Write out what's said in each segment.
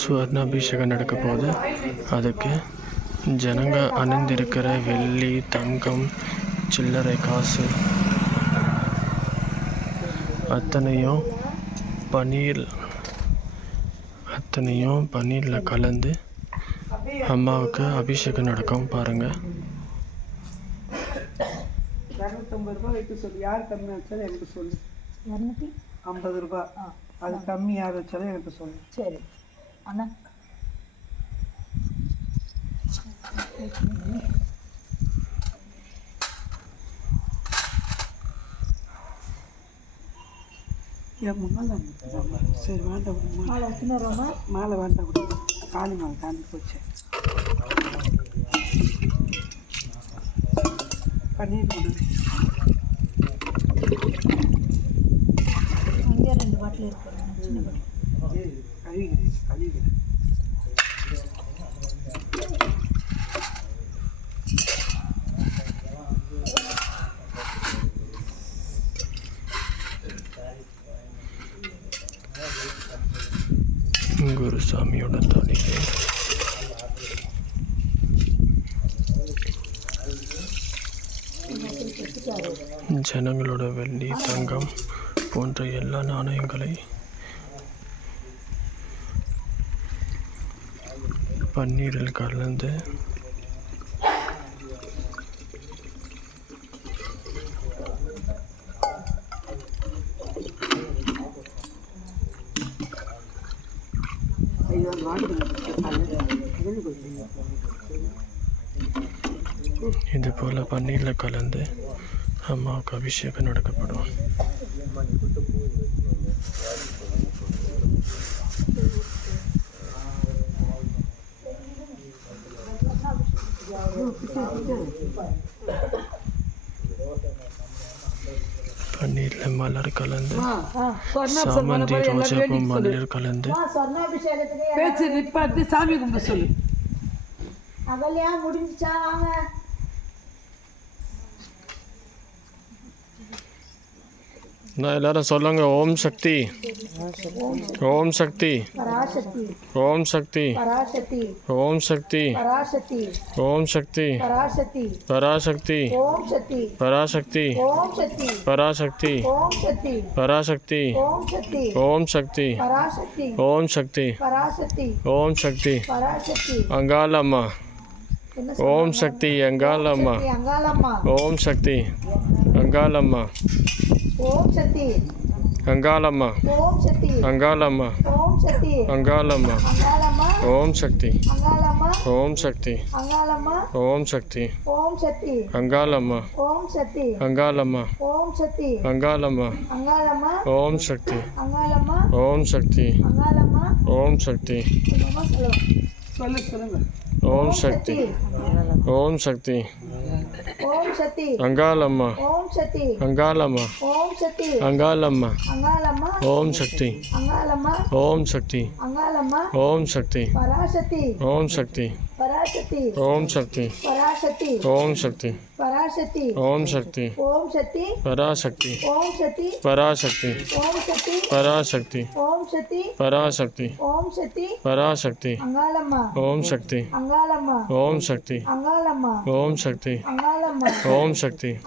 சுவர்ணாபிஷேகம் நடக்க போகுது. அதுக்கு ஜனங்க அணிந்திருக்கிற வெள்ளி தங்கம் சில்லறை காசு அத்தனையும் பன்னீர் அத்தனையும் பன்னீரில் கலந்து அம்மாவுக்கு அபிஷேகம் நடக்கும் பாருங்கள் இரநூத்தம்பது ரூபாய் வைக்க சொல்லு. யார் கம்மி வச்சாலும் எனக்கு சொல்லு. இரநூத்தி? ஐம்பது ரூபாய். அது கம்மி யார் வச்சாலும் எனக்கு சொல்லு சரி. அண்ணா. சரி வேண்டாம். மாலை. வச்சுன்னு மாலை வேண்டாம். காளி மாலை தாண்டி போச்சு. பன்னீர் கொடு அங்கேயே ரெண்டு பாட்டில் இருக்கிறேன் சின்ன பாட்டில். கழுவிக்கிறேன் கழுவிக்கிறேன் குருசாமியோட தடிகை ஜனங்களோட வெள்ளி தங்கம். போன்ற எல்லா நாணயங்களை பன்னீரில் கலந்து இது போல் பன்னீரில் கலந்து அம்மாவுக்கு அபிஷேகம் நடக்கப்படும். பன்னீரில் மலர் கலந்து சாமந்தி ரோஜாப்பூ மலர் கலந்து பேச்சு நிப்பாட்டி சாமி கும்பிட சொல்லு. அகல்யா முடிஞ்சிச்சா வாங்க. نہل گوم شکتی۔ اوم سکتی اوم سکتی اوم سکتی اوم سکتی پراشک پراشک پراشک پراشک اگال ہوم سکتی اگال ہوم سکتی اکالم అంగాళమ్మ అంగాళమ్మ అంగాళమ్మ ఓం శక్తి ఓం శక్తి ఓం శక్తి అంగాళమ్మ అంగాళమ్మ అంగాళమ్మ ఓం శక్తి ఓం శక్తి ఓం శక్తి ఓం శక్తి پاش پاش پاشتیم اوم شکتیما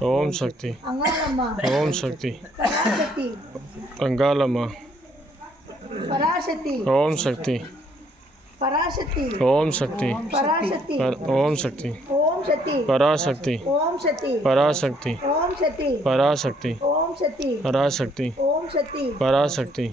شکتیما شکتی ओम शक्ति कंगालमा पराशक्ति ओम शक्ति पराशक्ति ओम शक्ति पराशक्ति ओम शक्ति ओम शक्ति पराशक्ति ओम शक्ति पराशक्ति ओम शक्ति पराशक्ति ओम शक्ति पराशक्ति ओम शक्ति पराशक्ति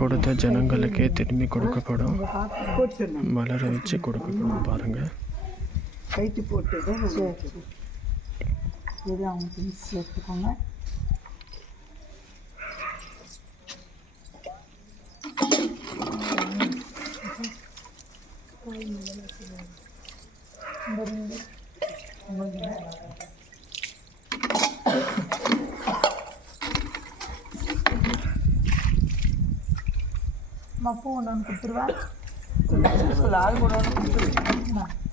கொடுத்த ஜனங்களுக்கே திரும்பி கொடுக்கப்படும். மலர வச்சு கொடுக்கப்படும் பாருங்க. கைட்டு போட்டு இது அவங்க திங்ஸ் எடுத்துக்கோங்க. பூ ஒன்று ஒன்று கொடுத்துருவேன் சொல்லு ஆள் கூட ஒன்று கொடுத்துரு.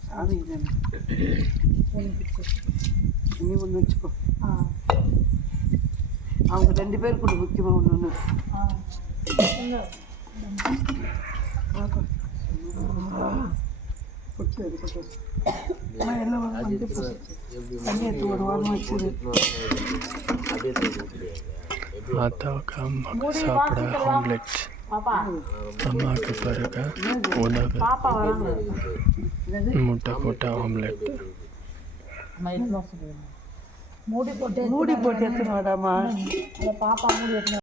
சாமி தானே நீ ஒன்று வச்சுக்கோ ஆ அவங்க ரெண்டு பேர் கூட முக்கியமாக ஒன்று ஒன்று கொட்டு அது கொட்டு எல்லாம் வந்து தண்ணி எடுத்து ஒரு வாரமாக టమాటో పరక ఉదక ముట్ట పొట్ట ఆమ్లెట్. మూడి పొట్టు మూడి పొట్టు ఎత్తున్నాడమ్మా పాప